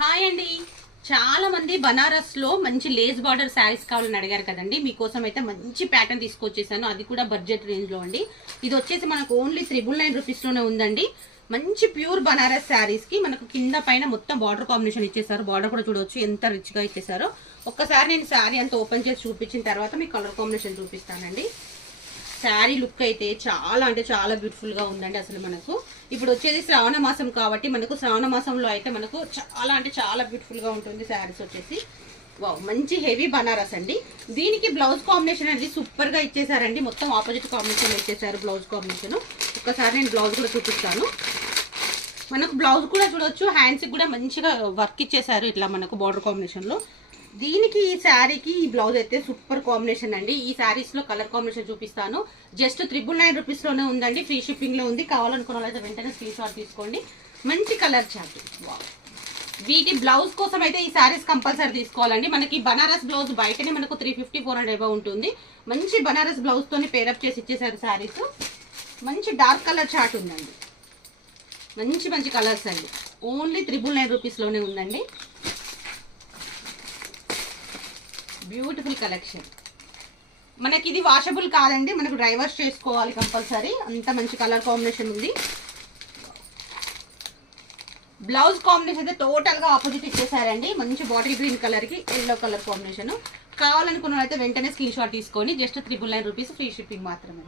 Hi అండి. చాలా మంది బనారస్ లో మంచి లేస్ బార్డర్ శారీస్ కావాలని అడిగారు కదండి. మీకోసం అయితే మంచి ప్యాటర్న్ తీసుకొచ్చేసాను, అది కూడా బడ్జెట్ రేంజ్ లో అండి. ఇది వచ్చేసి మనకు ఓన్లీ 999 రూపీస్ లోనే ఉందండి. మంచి ప్యూర్ బనారస్ శారీస్ కి మనకు కింద పైన మొత్తం బార్డర్ కాంబినేషన్ ఇచ్చేసారు. బార్డర్ కూడా చూడవచ్చు ఎంత రిచ్ గా ఇచ్చేసారో. ఒక్కసారి నేను శారీ అంతా ఓపెన్ చేసి చూపించిన తర్వాత మీకు కలర్ కాంబినేషన్ చూపిస్తానండి. శారీ లుక్ అయితే చాలా అంటే చాలా బ్యూటిఫుల్ గా ఉందండి. అసలు మనకు ఇప్పుడు వచ్చేది శ్రావణ మాసం కాబట్టి మనకు శ్రావణ మాసంలో అయితే మనకు చాలా అంటే చాలా బ్యూటిఫుల్ గా ఉంటుంది శారీస్ వచ్చేసి. వావ్, మంచి హెవీ బనారస్ అండి. దీనికి బ్లౌజ్ కాంబినేషన్ అనేది సూపర్ గా ఇచ్చేసారండి. మొత్తం ఆపోజిట్ కాంబినేషన్ ఇచ్చేసారు బ్లౌజ్ కాంబినేషన్. ఒక్కసారి నేను బ్లౌజ్ కూడా చూపిస్తాను. మనకు బ్లౌజ్ కూడా చూడొచ్చు, హ్యాండ్స్ కూడా మంచిగా వర్క్ ఇచ్చేసారు ఇట్లా మనకు బార్డర్ కాంబినేషన్ లో. దీనికి ఈ శారీకి ఈ బ్లౌజ్ అయితే సూపర్ కాంబినేషన్ అండి. ఈ శారీస్ లో కలర్ కాంబినేషన్ చూపిస్తాను. జస్ట్ 999 రూపీస్ లోనే ఉందండి. ఫ్రీ షిప్పింగ్ లో ఉంది. కావాలనుకున్న వాళ్ళైతే వెంటనే స్క్రీన్ షాట్ తీసుకోండి. మంచి కలర్ చార్ట్. వీటి బ్లౌజ్ కోసం అయితే ఈ శారీస్ కంపల్సరీ తీసుకోవాలండి. మనకి బనారస్ బ్లౌజ్ బయటనే మనకు 350-400 ఎబో ఉంటుంది. మంచి బనారస్ బ్లౌజ్ తోని పేరప్ చేసి ఇచ్చేసారు శారీస్. మంచి డార్క్ కలర్ చార్ట్ ఉందండి. మంచి మంచి కలర్స్ అండి. ఓన్లీ 999 రూపీస్ లోనే ఉందండి. Beautiful collection. మనకి ఇది వాషబుల్ కాదండి, మనకు డ్రై వాష్ చేసుకోవాలి కంపల్సరీ. అంత మంచి కలర్ కాంబినేషన్ ఉంది. బ్లౌజ్ కాంబినేషన్ అయితే టోటల్ గా ఆపోజిట్ ఇచ్చేసారండి. మంచి బాటిల్ గ్రీన్ కలర్ కి ఎల్లో కలర్ కాంబినేషన్. కావాలనుకున్న అయితే వెంటనే స్క్రీన్ షాట్ తీసుకొని జస్ట్ 999 రూపీస్ ఫ్రీ షిప్పింగ్ మాత్రమే.